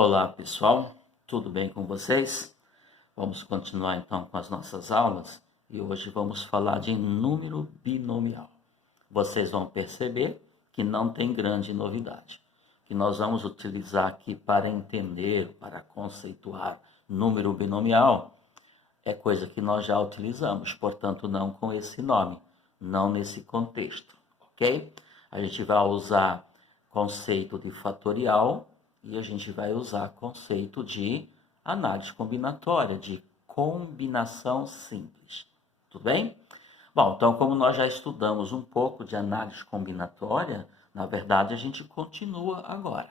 Olá pessoal, tudo bem com vocês? Vamos continuar então com as nossas aulas e hoje vamos falar de número binomial. Vocês vão perceber que não tem grande novidade. O que nós vamos utilizar aqui para entender, para conceituar número binomial é coisa que nós já utilizamos, portanto não com esse nome, não nesse contexto, ok? A gente vai usar conceito de fatorial e a gente vai usar conceito de análise combinatória, de combinação simples. Tudo bem? Bom, então como nós já estudamos um pouco de análise combinatória, na verdade a gente continua agora,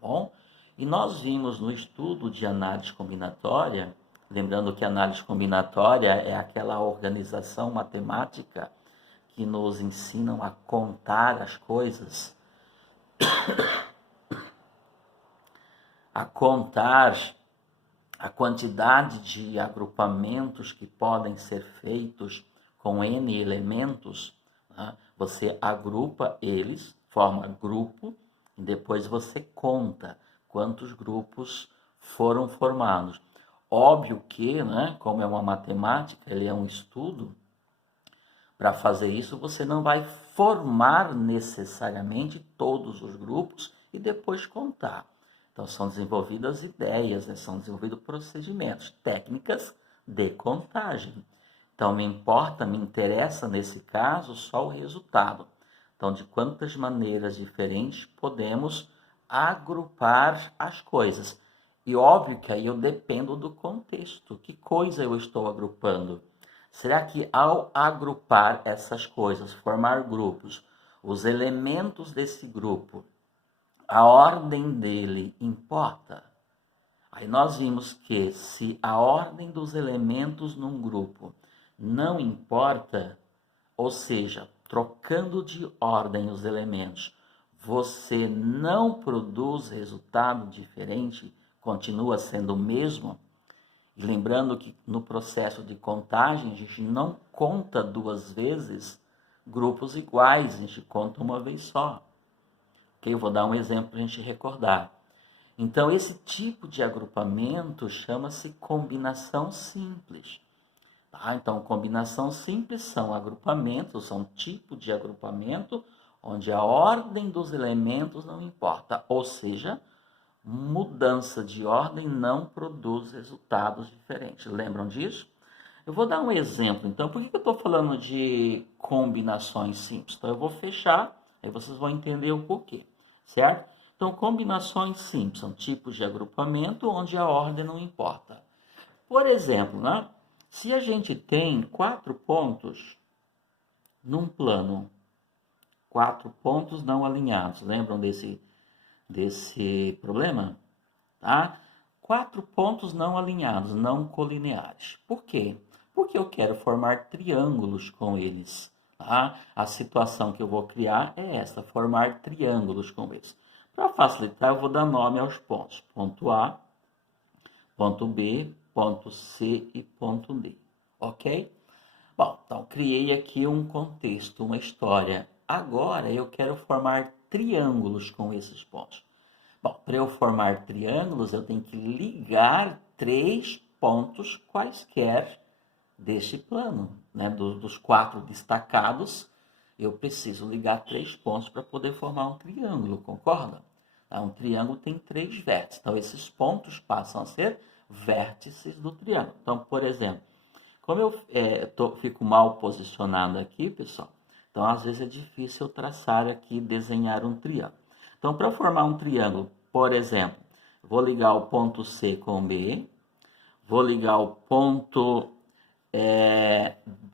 bom? E nós vimos no estudo de análise combinatória, lembrando que a análise combinatória é aquela organização matemática que nos ensinam a contar as coisas, a contar a quantidade de agrupamentos que podem ser feitos com N elementos, né? Você agrupa eles, forma grupo, e depois você conta quantos grupos foram formados. Óbvio que, né, como é uma matemática, ele é um estudo, para fazer isso você não vai formar necessariamente todos os grupos e depois contar. Então, são desenvolvidas ideias, né? São desenvolvidos procedimentos, técnicas de contagem. Então, me interessa nesse caso só o resultado. Então, de quantas maneiras diferentes podemos agrupar as coisas. E óbvio que aí eu dependo do contexto. Que coisa eu estou agrupando? Será que ao agrupar essas coisas, formar grupos, os elementos desse grupo, a ordem dele importa? Aí nós vimos que se a ordem dos elementos num grupo não importa, ou seja, trocando de ordem os elementos, você não produz resultado diferente, continua sendo o mesmo. E lembrando que no processo de contagem, a gente não conta duas vezes grupos iguais, a gente conta uma vez só. Okay? Eu vou dar um exemplo para a gente recordar. Então, esse tipo de agrupamento chama-se combinação simples. Tá? Então, combinação simples são agrupamentos, são tipo de agrupamento onde a ordem dos elementos não importa, ou seja, mudança de ordem não produz resultados diferentes. Lembram disso? Eu vou dar um exemplo. Então, por que eu estou falando de combinações simples? Então, eu vou fechar, aí vocês vão entender o porquê, certo? Então, combinações simples são tipos de agrupamento onde a ordem não importa. Por exemplo, né? Se a gente tem 4 pontos num plano, 4 pontos não alinhados, lembram desse problema? Tá? 4 pontos não alinhados, não colineares. Por quê? Porque eu quero formar triângulos com eles. Tá? A situação que eu vou criar é essa, formar triângulos com eles. Para facilitar, eu vou dar nome aos pontos. Ponto A, ponto B, ponto C e ponto D. Ok? Bom, então criei aqui um contexto, uma história. Agora eu quero formar triângulos com esses pontos. Bom, para eu formar triângulos, eu tenho que ligar 3 pontos quaisquer deste plano, né? Dos 4 destacados, eu preciso ligar 3 pontos para poder formar um triângulo, concorda? Um triângulo tem 3 vértices, então esses pontos passam a ser vértices do triângulo. Então, por exemplo, como eu fico mal posicionado aqui, pessoal, então às vezes é difícil eu traçar aqui, desenhar um triângulo. Então, para formar um triângulo, por exemplo, vou ligar o ponto C com o B, vou ligar o ponto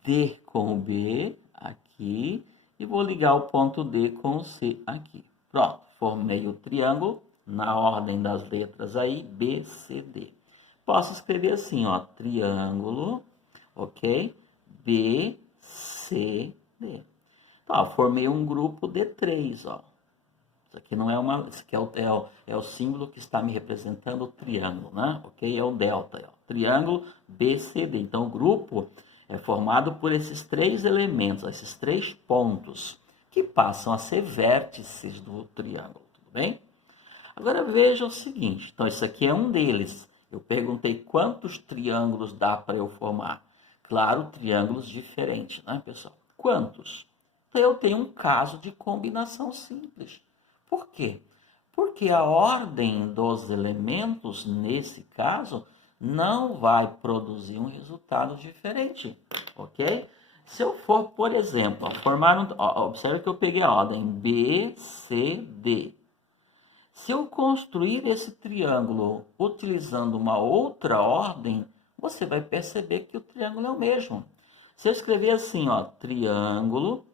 D com o B aqui e vou ligar o ponto D com o C aqui. Pronto, formei o triângulo na ordem das letras aí, B, C, D. Posso escrever assim, ó, triângulo, ok? B, C, D. Então, ó, formei um grupo de 3, ó. Isso aqui não é uma, isso aqui é o símbolo que está me representando o triângulo, né? Ok? É o delta, ó. Triângulo BCD. Então, o grupo é formado por esses 3 elementos, esses 3 pontos, que passam a ser vértices do triângulo, tudo bem? Agora veja o seguinte, então isso aqui é um deles. Eu perguntei quantos triângulos dá para eu formar. Claro, triângulos diferentes, né, pessoal? Quantos? Então eu tenho um caso de combinação simples. Por quê? Porque a ordem dos elementos, nesse caso, não vai produzir um resultado diferente, ok? Se eu for, por exemplo, formar observe que eu peguei a ordem B, C, D. Se eu construir esse triângulo utilizando uma outra ordem, você vai perceber que o triângulo é o mesmo. Se eu escrever assim, ó, triângulo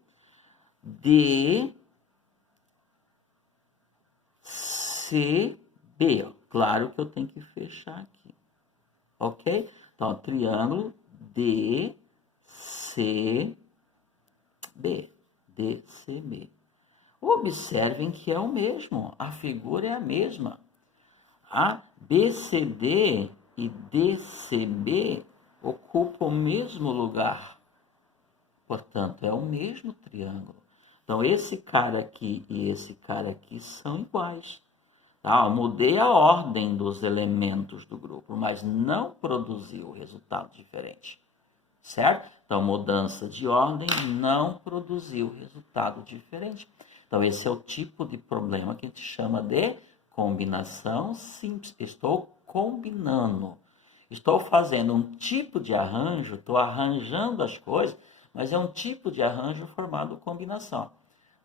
D, C, B. Ó, claro que eu tenho que fechar aqui, ok? Então, ó, triângulo D, C, B. D, C, B. Observem que é o mesmo, a figura é a mesma. A BCD e DCB ocupam o mesmo lugar. Portanto, é o mesmo triângulo. Então, esse cara aqui e esse cara aqui são iguais. Tá? Eu mudei a ordem dos elementos do grupo, mas não produziu resultado diferente. Certo? Então, mudança de ordem não produziu resultado diferente. Então, esse é o tipo de problema que a gente chama de combinação simples. Estou combinando. Estou fazendo um tipo de arranjo, estou arranjando as coisas, mas é um tipo de arranjo formado combinação.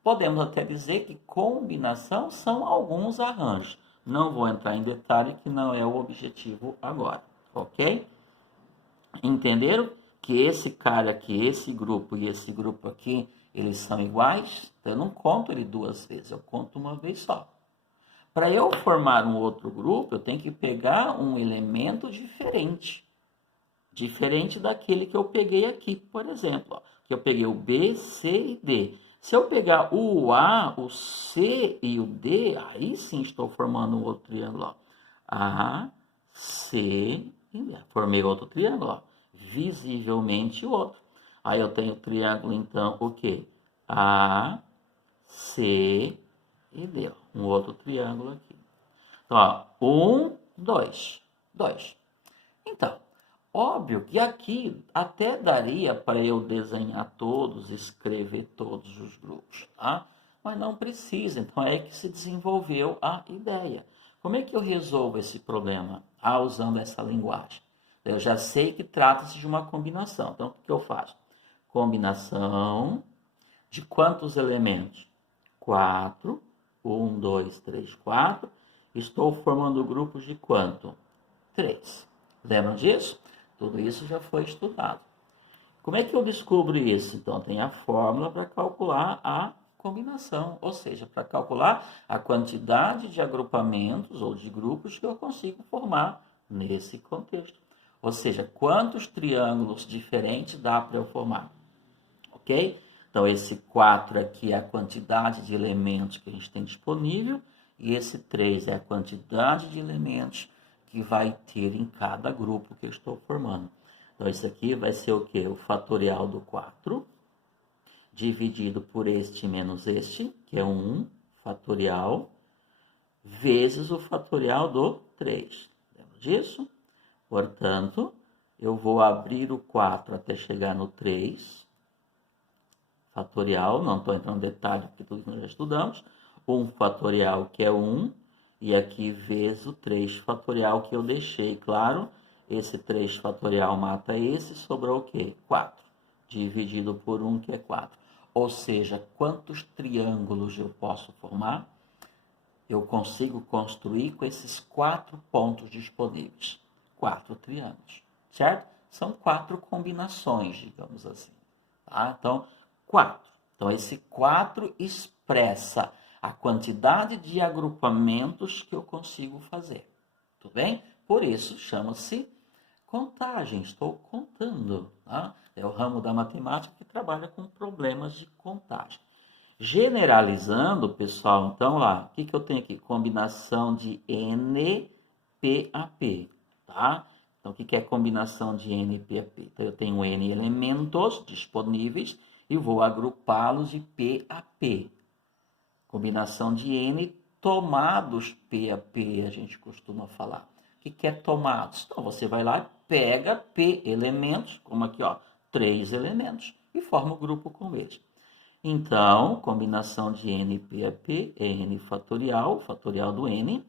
Podemos até dizer que combinação são alguns arranjos. Não vou entrar em detalhe, que não é o objetivo agora, ok? Entenderam que esse cara aqui, esse grupo e esse grupo aqui, eles são iguais? Então, eu não conto ele duas vezes, eu conto uma vez só. Para eu formar um outro grupo, eu tenho que pegar um elemento diferente. Diferente daquele que eu peguei aqui, por exemplo. Ó, que eu peguei o B, C e D. Se eu pegar o A, o C e o D, aí sim estou formando um outro triângulo. Ó. A, C e D. Formei outro triângulo. Ó. Visivelmente outro. Aí eu tenho o triângulo, então, o quê? A, C e D. Ó. Um outro triângulo aqui. Então, ó, 1, 2. 2. Então, óbvio que aqui até daria para eu desenhar todos, escrever todos os grupos, tá? Mas não precisa, então é que se desenvolveu a ideia. Como é que eu resolvo esse problema? Usando essa linguagem. Eu já sei que trata-se de uma combinação, então o que eu faço? Combinação de quantos elementos? 4, 1, 2, 3, 4. Estou formando grupos de quanto? 3. Lembram disso? Tudo isso já foi estudado. Como é que eu descubro isso? Então, tem a fórmula para calcular a combinação, ou seja, para calcular a quantidade de agrupamentos ou de grupos que eu consigo formar nesse contexto. Ou seja, quantos triângulos diferentes dá para eu formar. Ok? Então, esse 4 aqui é a quantidade de elementos que a gente tem disponível e esse 3 é a quantidade de elementos que vai ter em cada grupo que eu estou formando. Então, isso aqui vai ser o quê? O fatorial do 4, dividido por este menos este, que é 1 fatorial, vezes o fatorial do 3. Lembra disso? Portanto, eu vou abrir o 4 até chegar no 3, fatorial, não estou entrando em detalhe, porque tudo que nós já estudamos, 1 fatorial, que é 1, e aqui vezes o 3 fatorial que eu deixei, claro, esse 3 fatorial mata esse, sobrou o quê? 4, dividido por 1, que é 4. Ou seja, quantos triângulos eu posso formar? Eu consigo construir com esses 4 pontos disponíveis. 4 triângulos, certo? São 4 combinações, digamos assim. Tá? Então, 4. Então, esse 4 expressa a quantidade de agrupamentos que eu consigo fazer. Tudo bem? Por isso, chama-se contagem. Estou contando. Tá? É o ramo da matemática que trabalha com problemas de contagem. Generalizando, pessoal, então lá, o que eu tenho aqui? Combinação de N, P a P. Tá? Então, o que é combinação de N, P a P? Então, eu tenho N elementos disponíveis e vou agrupá-los de P a P. Combinação de N tomados P a P, a gente costuma falar. O que é tomados? Então, você vai lá e pega P elementos, como aqui, ó, 3 elementos, e forma o grupo com eles. Então, combinação de n P a P é n fatorial, fatorial do n,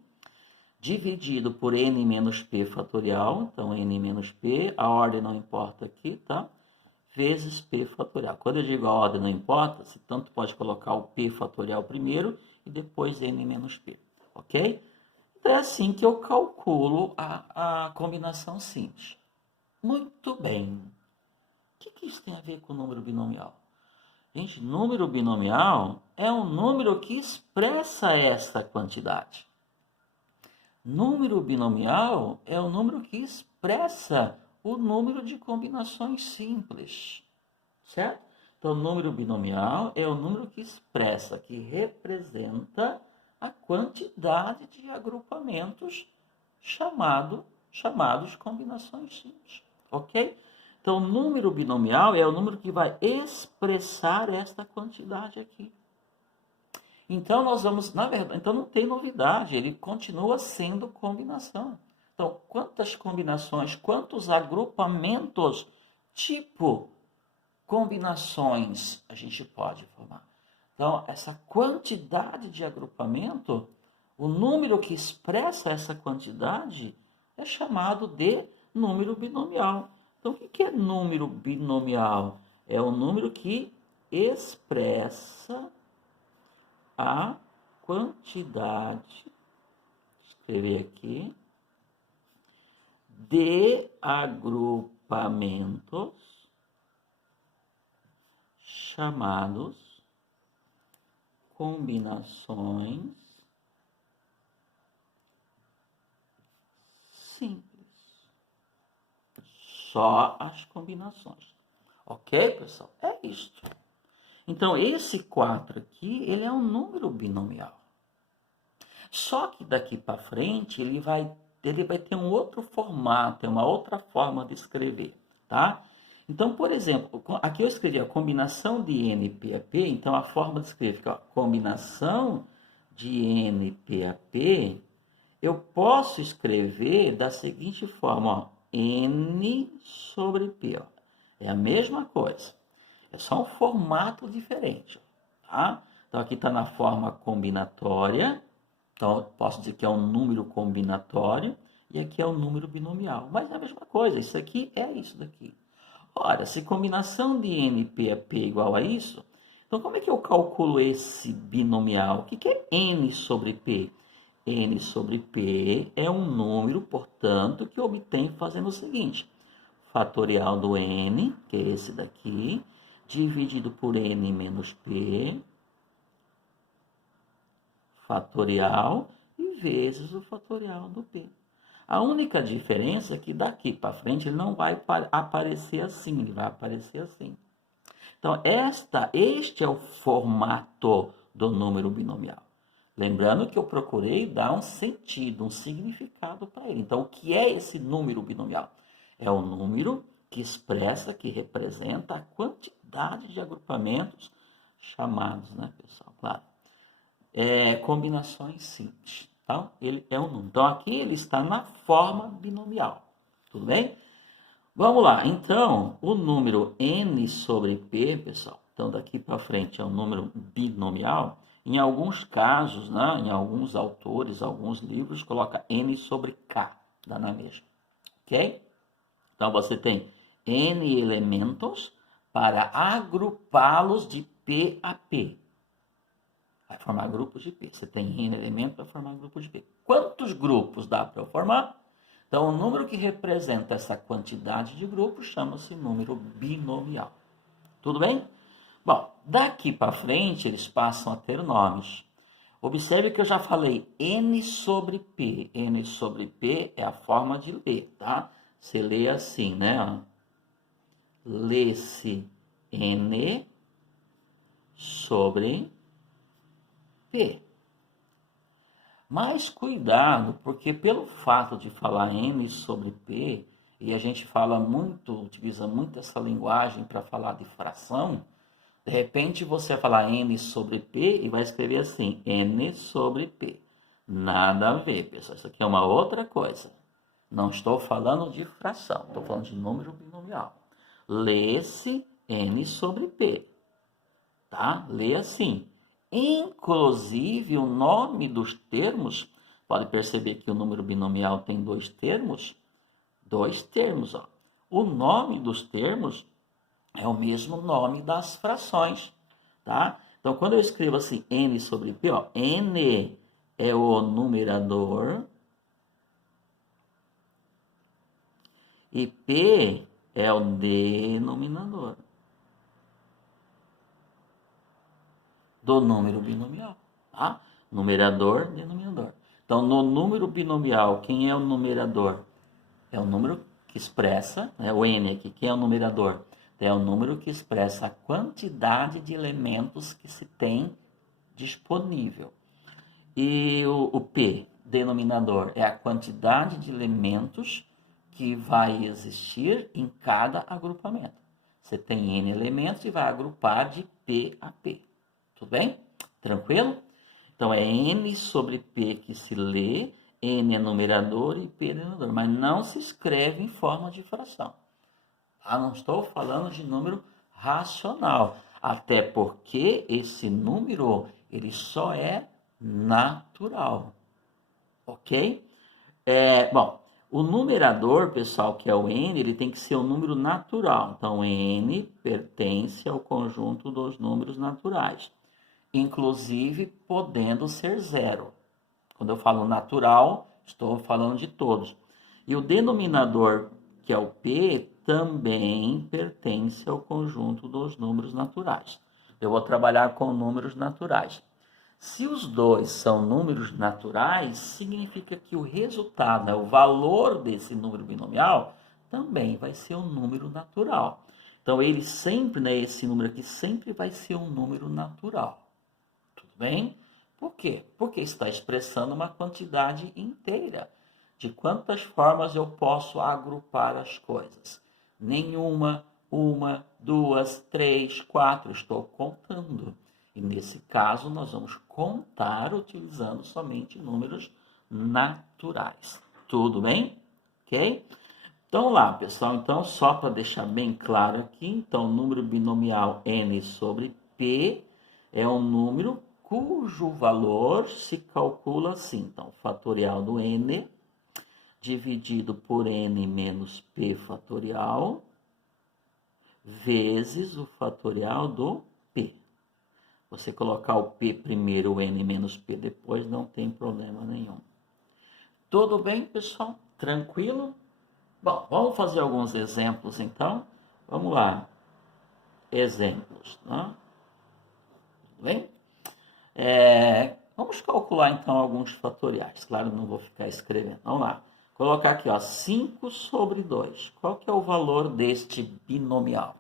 dividido por n menos p fatorial, então n menos p, a ordem não importa aqui, tá? Vezes p fatorial. Quando eu digo a ordem não importa, você tanto pode colocar o p fatorial primeiro e depois n menos p, ok? Então é assim que eu calculo a combinação simples. Muito bem. O que isso tem a ver com o número binomial? Gente, número binomial é um número que expressa essa quantidade. Número binomial é o número que expressa o número de combinações simples, certo? Então, número binomial é o número que expressa, que representa a quantidade de agrupamentos chamados combinações simples, ok? Então, número binomial é o número que vai expressar esta quantidade aqui. Então, nós vamos, na verdade, então não tem novidade, ele continua sendo combinação. Então, quantas combinações, quantos agrupamentos, tipo combinações a gente pode formar? Então, essa quantidade de agrupamento, o número que expressa essa quantidade é chamado de número binomial. Então, o que é número binomial? É o número que expressa a quantidade, escrever aqui, de agrupamentos chamados combinações simples. Só as combinações. Ok, pessoal? É isto. Então, esse 4 aqui, ele é um número binomial. Só que daqui para frente, ele vai ter um outro formato, uma outra forma de escrever, tá? Então, por exemplo, aqui eu escrevi a combinação de n P a P, então a forma de escrever fica, ó, combinação de n P a P, eu posso escrever da seguinte forma, ó, n sobre P, ó. É a mesma coisa. É só um formato diferente, tá? Então, aqui está na forma combinatória. Então, eu posso dizer que é um número combinatório. E aqui é um número binomial. Mas é a mesma coisa. Isso aqui é isso daqui. Ora, se combinação de n P a P é igual a isso, então como é que eu calculo esse binomial? O que é n sobre P? N sobre P é um número, portanto, que eu obtenho fazendo o seguinte. Fatorial do n, que é esse daqui, dividido por n menos p, fatorial, e vezes o fatorial do p. A única diferença é que daqui para frente ele não vai aparecer assim, ele vai aparecer assim. Então, este é o formato do número binomial. Lembrando que eu procurei dar um sentido, um significado para ele. Então, o que é esse número binomial? É o número que expressa, que representa a quantidade de agrupamentos chamados, né, pessoal? Claro. Combinações simples. Então, ele é um número. Então, aqui ele está na forma binomial. Tudo bem? Vamos lá. Então, o número n sobre p, pessoal, então daqui para frente é um número binomial. Em alguns casos, né, em alguns autores, alguns livros, coloca n sobre k, dá na mesma. Ok? Então, você tem n elementos para agrupá-los de P a P. Vai formar grupos de P. Você tem n elementos para formar grupos de P. Quantos grupos dá para eu formar? Então, o número que representa essa quantidade de grupos chama-se número binomial. Tudo bem? Bom, daqui para frente, eles passam a ter nomes. Observe que eu já falei n sobre P. N sobre P é a forma de ler, tá? Você lê assim, né? Lê-se n sobre P. Mas cuidado, porque pelo fato de falar n sobre P, e a gente utiliza muito essa linguagem para falar de fração, de repente você vai falar n sobre P e vai escrever assim, n sobre P. Nada a ver, pessoal. Isso aqui é uma outra coisa. Não estou falando de fração, estou falando de número binomial. Lê-se N sobre P. Tá? Lê assim. Inclusive, o nome dos termos, pode perceber que o número binomial tem dois termos. Dois termos, ó. O nome dos termos é o mesmo nome das frações, tá? Então, quando eu escrevo assim, N sobre P, ó, N é o numerador e P é o denominador do número binomial, tá? Numerador, denominador. Então, no número binomial, quem é o numerador? É o número que expressa, né, o N aqui, quem é o numerador? É o número que expressa a quantidade de elementos que se tem disponível. E o P, denominador, é a quantidade de elementos que vai existir em cada agrupamento. Você tem N elementos e vai agrupar de P a P. Tudo bem? Tranquilo? Então, é N sobre P que se lê, N é numerador e P é denominador, mas não se escreve em forma de fração. Não estou falando de número racional, até porque esse número ele só é natural, ok? Bom, o numerador, pessoal, que é o N, ele tem que ser um número natural. Então, N pertence ao conjunto dos números naturais, inclusive podendo ser zero. Quando eu falo natural, estou falando de todos. E o denominador, que é o P, também pertence ao conjunto dos números naturais. Eu vou trabalhar com números naturais. Se os dois são números naturais, significa que o resultado, né, o valor desse número binomial, também vai ser um número natural. Então, ele sempre, né, esse número aqui, sempre vai ser um número natural. Tudo bem? Por quê? Porque está expressando uma quantidade inteira. De quantas formas eu posso agrupar as coisas? Nenhuma, uma, duas, três, quatro. Estou contando. E nesse caso, nós vamos contar utilizando somente números naturais. Tudo bem? Ok? Então, lá, pessoal. Então, só para deixar bem claro aqui, então, o número binomial N sobre P é um número cujo valor se calcula assim. Então, fatorial do N dividido por N menos P fatorial vezes o fatorial do P. Você colocar o P primeiro, o N menos P depois, não tem problema nenhum. Tudo bem, pessoal? Tranquilo? Bom, vamos fazer alguns exemplos, então. Vamos lá. Exemplos, né? Tudo bem? Vamos calcular, então, alguns fatoriais. Claro, não vou ficar escrevendo. Vamos lá. Colocar aqui, ó, 5 sobre 2. Qual que é o valor deste binomial?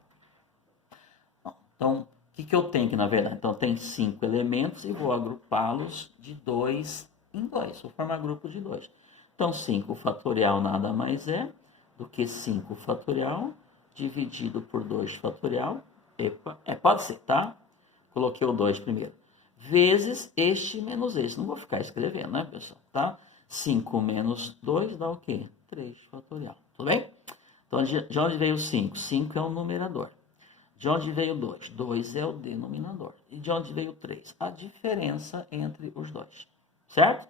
Então, o que eu tenho aqui, na verdade? Então, tem 5 elementos e vou agrupá-los de 2 em 2. Vou formar grupos de 2. Então, 5 fatorial nada mais é do que 5 fatorial dividido por 2 fatorial. Pode ser, tá? Coloquei o 2 primeiro. Vezes este menos este. Não vou ficar escrevendo, né, pessoal? Tá? 5 menos 2 dá o quê? 3 fatorial. Tudo bem? Então, de onde veio o 5? 5 é o numerador. De onde veio o 2? 2 é o denominador. E de onde veio o 3? A diferença entre os dois. Certo?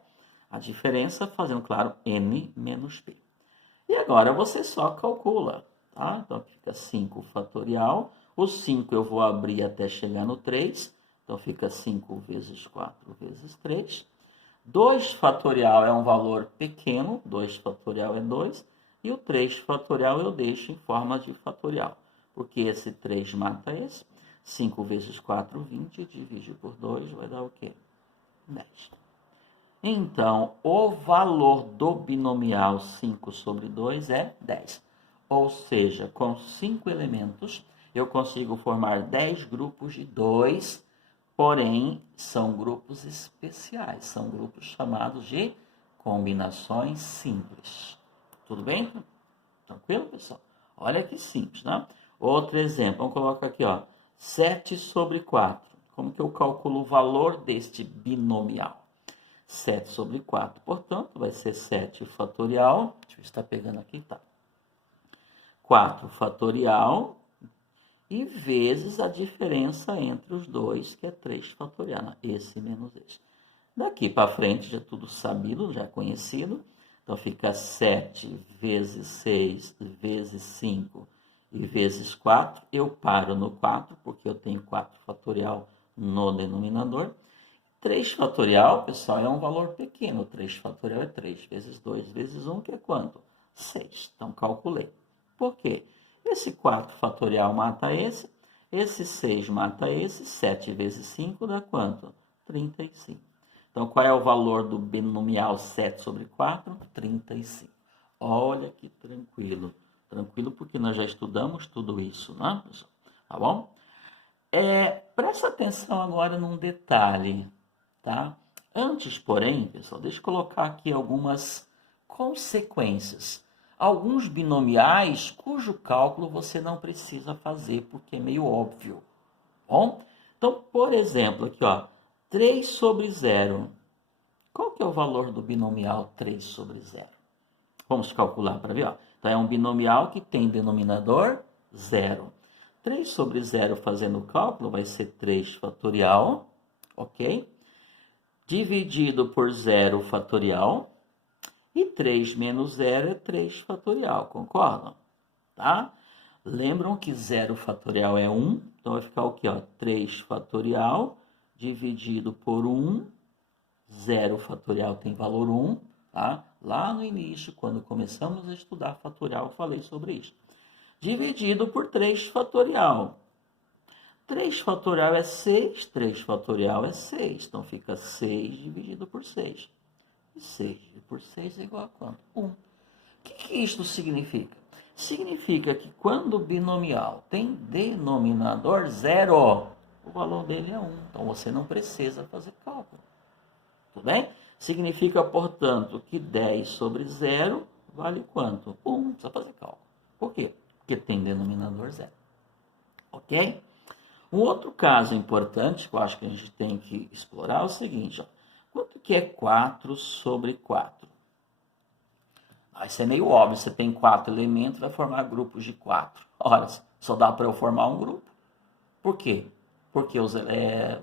A diferença fazendo, claro, N menos P. E agora você só calcula. Tá? Então, fica 5 fatorial. O 5 eu vou abrir até chegar no 3. Então, fica 5 vezes 4 vezes 3. 2 fatorial é um valor pequeno. 2 fatorial é 2. E o 3 fatorial eu deixo em forma de fatorial. Porque esse 3 mata esse. 5 vezes 4, 20. Divide por 2 vai dar o quê? 10. Então, o valor do binomial 5 sobre 2 é 10. Ou seja, com 5 elementos, eu consigo formar 10 grupos de 2, porém, são grupos especiais. São grupos chamados de combinações simples. Tudo bem? Tranquilo, pessoal? Olha que simples, né? Outro exemplo, vamos colocar aqui, ó, 7 sobre 4. Como que eu calculo o valor deste binomial? 7 sobre 4. Portanto, vai ser 7 fatorial. Deixa eu ver se está pegando aqui, tá. 4 fatorial e vezes a diferença entre os dois, que é 3 fatorial. Esse menos esse. Daqui para frente já é tudo sabido, já conhecido. Então fica 7 vezes 6 vezes 5 e vezes 4. Eu paro no 4, porque eu tenho 4 fatorial no denominador. 3 fatorial, pessoal, é um valor pequeno. 3 fatorial é 3 vezes 2 vezes 1, que é quanto? 6. Então, calculei. Por quê? Esse 4 fatorial mata esse 6 mata esse, 7 vezes 5 dá quanto? 35. Então, qual é o valor do binomial 7 sobre 4? 35. Olha que tranquilo. Tranquilo porque nós já estudamos tudo isso, né, pessoal? Tá bom? Presta atenção agora num detalhe, tá? Antes, porém, pessoal, deixa eu colocar aqui algumas consequências. Alguns binomiais cujo cálculo você não precisa fazer porque é meio óbvio. Bom? Então, por exemplo, aqui, ó, 3 sobre 0. Qual que é o valor do binomial 3 sobre 0? Vamos calcular para ver, ó. Então, é um binomial que tem denominador 0. 3 sobre 0 fazendo o cálculo vai ser 3 fatorial, ok? Dividido por 0 fatorial. E 3 menos 0 é 3 fatorial, concordam? Tá? Lembram que 0 fatorial é 1, então vai ficar o quê? 3 fatorial dividido por 1, 0 fatorial tem valor 1, tá? Lá no início, quando começamos a estudar fatorial, eu falei sobre isso. Dividido por 3 fatorial. 3 fatorial é 6, 3 fatorial é 6, então fica 6 dividido por 6. E 6 por 6 é igual a quanto? 1. O que isto significa? Significa que quando o binomial tem denominador 0, o valor dele é 1. Então você não precisa fazer cálculo. Tudo bem? Significa, portanto, que 10 sobre 0 vale quanto? 1. Não precisa fazer cálculo. Por quê? Porque tem denominador 0. Ok? Um outro caso importante que eu acho que a gente tem que explorar é o seguinte, ó. Quanto que é 4 sobre 4? Isso é meio óbvio, você tem 4 elementos, vai formar grupos de 4. Ora, só dá para eu formar um grupo. Por quê? Porque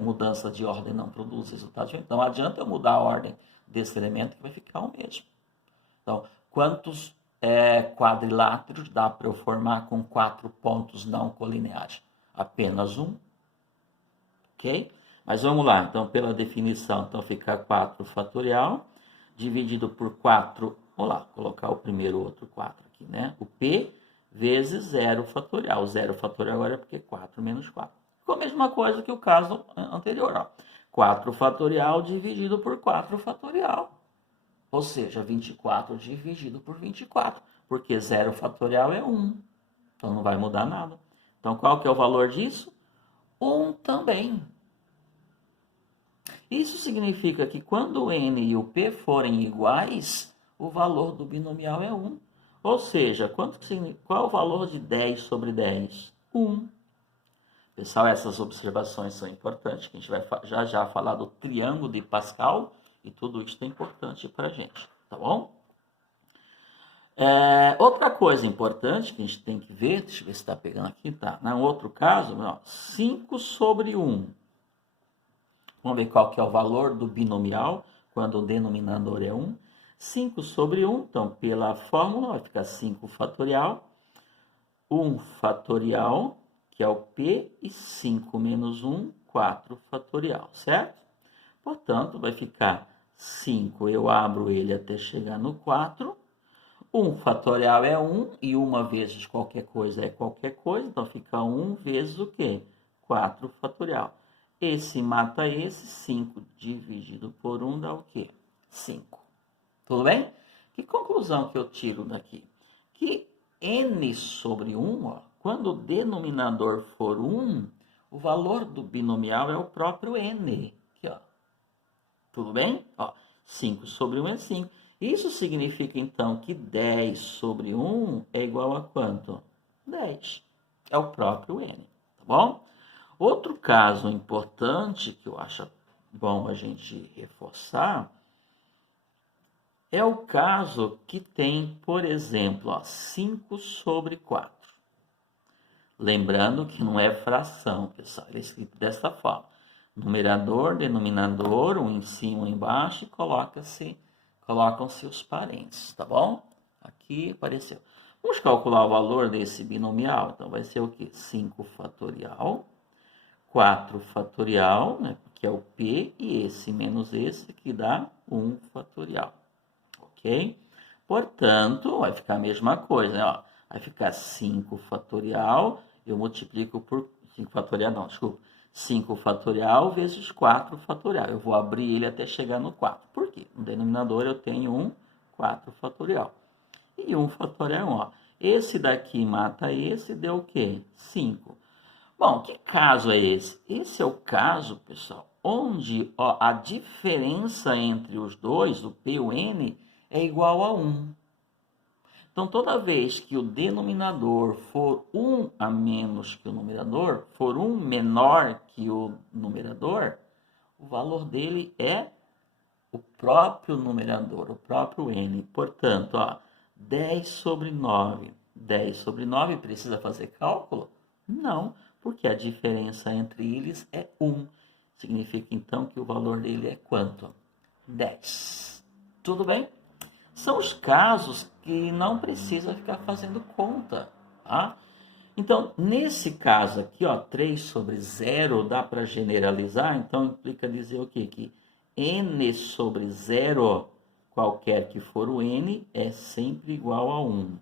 mudança de ordem não produz resultado. Então, não adianta eu mudar a ordem desse elemento que vai ficar o mesmo. Então, quantos quadriláteros dá para eu formar com 4 pontos não colineares? Apenas um. Ok? Mas vamos lá, então pela definição, então fica 4 fatorial, dividido por 4, vamos lá, colocar o primeiro outro 4 aqui, né? O P vezes 0 fatorial. O 0 fatorial agora é porque 4 menos 4. Ficou a mesma coisa que o caso anterior, ó. 4 fatorial dividido por 4 fatorial. Ou seja, 24 dividido por 24, porque 0 fatorial é 1. Então não vai mudar nada. Então qual que é o valor disso? 1 também. Isso significa que quando o n e o p forem iguais, o valor do binomial é 1. Ou seja, qual é o valor de 10 sobre 10? 1. Pessoal, essas observações são importantes, que a gente vai já falar do triângulo de Pascal, e tudo isso é importante para a gente, tá bom? Outra coisa importante que a gente tem que ver, deixa eu ver se está pegando aqui, tá? No outro caso, 5 sobre 1. Vamos ver qual que é o valor do binomial, quando o denominador é 1. 5 sobre 1, então pela fórmula vai ficar 5 fatorial, 1 fatorial, que é o P, e 5 menos 1, 4 fatorial, certo? Portanto, vai ficar 5, eu abro ele até chegar no 4. 1 fatorial é 1, e 1 vezes qualquer coisa é qualquer coisa, então fica 1 vezes o quê? 4 fatorial. Esse mata esse, 5 dividido por 1 dá o quê? 5. Tudo bem? Que conclusão que eu tiro daqui? Que n sobre 1, ó, quando o denominador for 1, o valor do binomial é o próprio n. Aqui, ó. Tudo bem? Ó, 5 sobre 1 é 5. Isso significa, então, que 10 sobre 1 é igual a quanto? 10. É o próprio n. Tá bom? Outro caso importante que eu acho bom a gente reforçar É o caso que tem, por exemplo, ó, 5 sobre 4. Lembrando que não é fração, pessoal. Ele é escrito dessa forma. Numerador, denominador, um em cima, um embaixo, e colocam-se os parentes, tá bom? Aqui apareceu. Vamos calcular o valor desse binomial. Então, vai ser o quê? 5 fatorial, 4 fatorial, né? Que é o P, e esse menos esse, que dá 1 fatorial. Ok? Portanto, vai ficar a mesma coisa, né? Ó, vai ficar 5 fatorial, eu multiplico por 5 fatorial, não, desculpa. 5 fatorial vezes 4 fatorial. Eu vou abrir ele até chegar no 4. Por quê? No denominador eu tenho 1, 4 fatorial. E 1 fatorial é 1. Ó. Esse daqui mata esse, deu o quê? 5. Bom, que caso é esse? Esse é o caso, pessoal, onde ó, a diferença entre os dois, o P e o N, é igual a 1. Então, toda vez que o denominador for 1 a menos que o numerador, for 1 menor que o numerador, o valor dele é o próprio numerador, o próprio n. Portanto, ó, 10 sobre 9. 10 sobre 9 precisa fazer cálculo? Não, porque a diferença entre eles é 1. Significa, então, que o valor dele é quanto? 10. Tudo bem? São os casos que não precisa ficar fazendo conta, tá? Então, nesse caso aqui, ó, 3 sobre 0 dá para generalizar, então implica dizer o quê? Que n sobre 0, qualquer que for o n, é sempre igual a 1.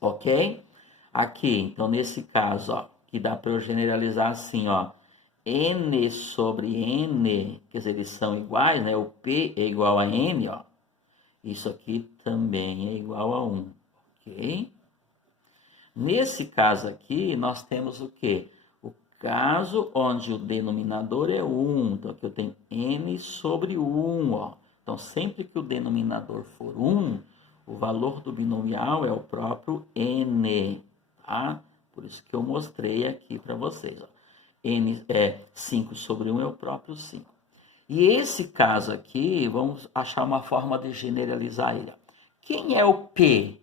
Ok? Aqui, então nesse caso, ó, que dá para eu generalizar assim, ó, n sobre n, quer dizer, eles são iguais, né? O p é igual a n, ó. Isso aqui também é igual a 1, ok? Nesse caso aqui, nós temos o quê? O caso onde o denominador é 1. Então, aqui eu tenho n sobre 1, ó. Então, sempre que o denominador for 1, o valor do binomial é o próprio n, tá? Por isso que eu mostrei aqui para vocês, ó. N é 5 sobre 1 é o próprio 5. E esse caso aqui, vamos achar uma forma de generalizar ele. Quem é o P?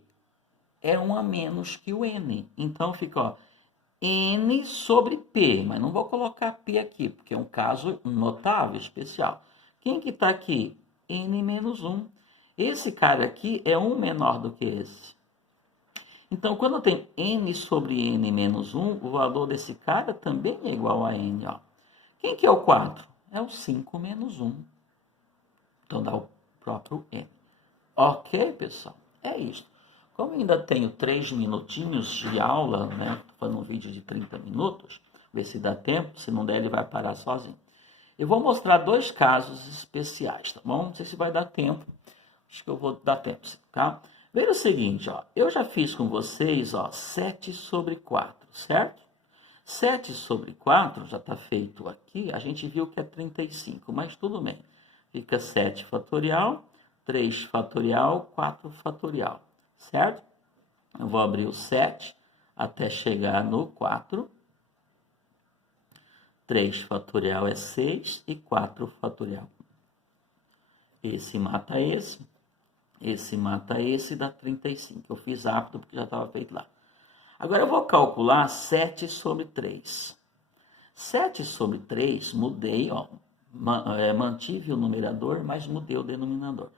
É 1 a menos que o N. Então fica, ó, N sobre P. Mas não vou colocar P aqui, porque é um caso notável, especial. Quem que está aqui? N menos 1. Esse cara aqui é 1 menor do que esse. Então, quando eu tenho N sobre N menos 1, o valor desse cara também é igual a N. Ó. Quem que é o 4? É o 5 menos 1. Então, dá o próprio n. Ok, pessoal? É isso. Como ainda tenho 3 minutinhos de aula, né? Estou fazendo um vídeo de 30 minutos, ver se dá tempo. Se não der, ele vai parar sozinho. Eu vou mostrar 2 casos especiais, tá bom? Não sei se vai dar tempo. Acho que eu vou dar tempo, tá? Veja o seguinte, ó. Eu já fiz com vocês, ó, 7 sobre 4, certo? 7 sobre 4 já está feito aqui, a gente viu que é 35, mas tudo bem. Fica 7 fatorial, 3 fatorial, 4 fatorial, certo? Eu vou abrir o 7 até chegar no 4. 3 fatorial é 6 e 4 fatorial. Esse mata esse mata esse, dá 35. Eu fiz rápido porque já estava feito lá. Agora eu vou calcular 7 sobre 3. 7 sobre 3, mudei, ó, mantive o numerador, mas mudei o denominador.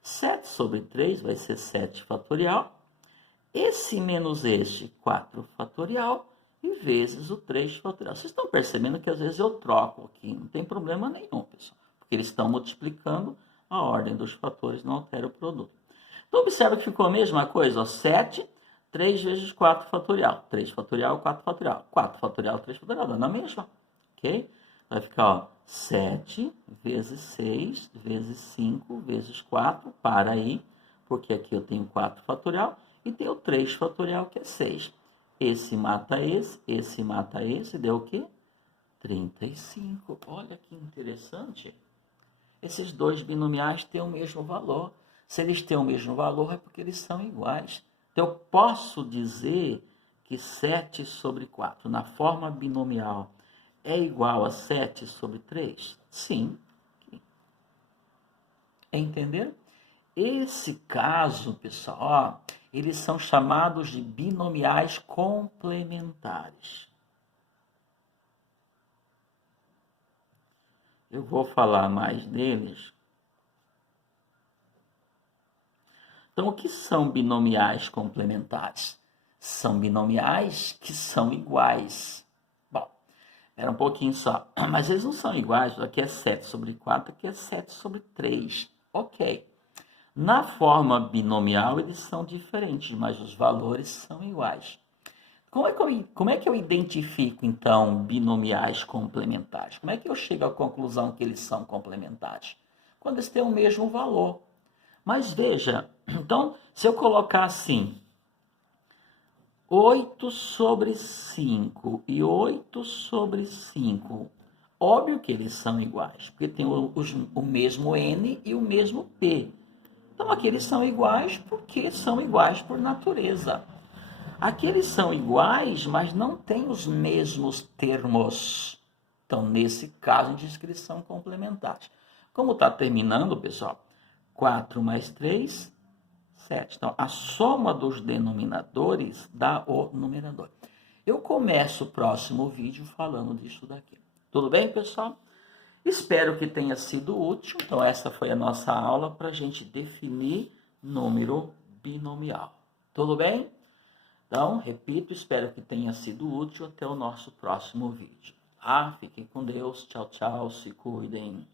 7 sobre 3 vai ser 7 fatorial. Esse menos este, 4 fatorial. E vezes o 3 fatorial. Vocês estão percebendo que às vezes eu troco aqui. Não tem problema nenhum, pessoal. Porque eles estão multiplicando, a ordem dos fatores não altera o produto. Então, observa que ficou a mesma coisa, ó, 7, 3 vezes 4 fatorial. 3 fatorial, 4 fatorial. 4 fatorial, 3 fatorial, dá na mesma. Ok? Vai ficar, ó, 7 vezes 6 vezes 5 vezes 4. Para aí, porque aqui eu tenho 4 fatorial e tenho 3 fatorial, que é 6. Esse mata esse, deu o quê? 35. Olha que interessante. Esses dois binomiais têm o mesmo valor. Se eles têm o mesmo valor, é porque eles são iguais. Então, eu posso dizer que 7 sobre 4, na forma binomial, é igual a 7 sobre 3? Sim. Entenderam? Esse caso, pessoal, ó, eles são chamados de binomiais complementares. Eu vou falar mais deles. Então, o que são binomiais complementares? São binomiais que são iguais. Bom, era um pouquinho só. Mas eles não são iguais. Aqui é 7 sobre 4, aqui é 7 sobre 3. Ok. Na forma binomial, eles são diferentes, mas os valores são iguais. Como é que eu identifico, então, binomiais complementares? Como é que eu chego à conclusão que eles são complementares? Quando eles têm o mesmo valor. Mas veja, então, se eu colocar assim, 8 sobre 5 e 8 sobre 5, óbvio que eles são iguais, porque tem o mesmo n e o mesmo p. Então, aqui eles são iguais porque são iguais por natureza. Aqui eles são iguais, mas não têm os mesmos termos. Então, nesse caso, a gente diz que eles são complementares. Como está terminando, pessoal? 4 mais 3, 7. Então, a soma dos denominadores dá o numerador. Eu começo o próximo vídeo falando disso daqui. Tudo bem, pessoal? Espero que tenha sido útil. Então, essa foi a nossa aula para a gente definir número binomial. Tudo bem? Então, repito, espero que tenha sido útil. Até o nosso próximo vídeo. Fiquem com Deus. Tchau, tchau. Se cuidem.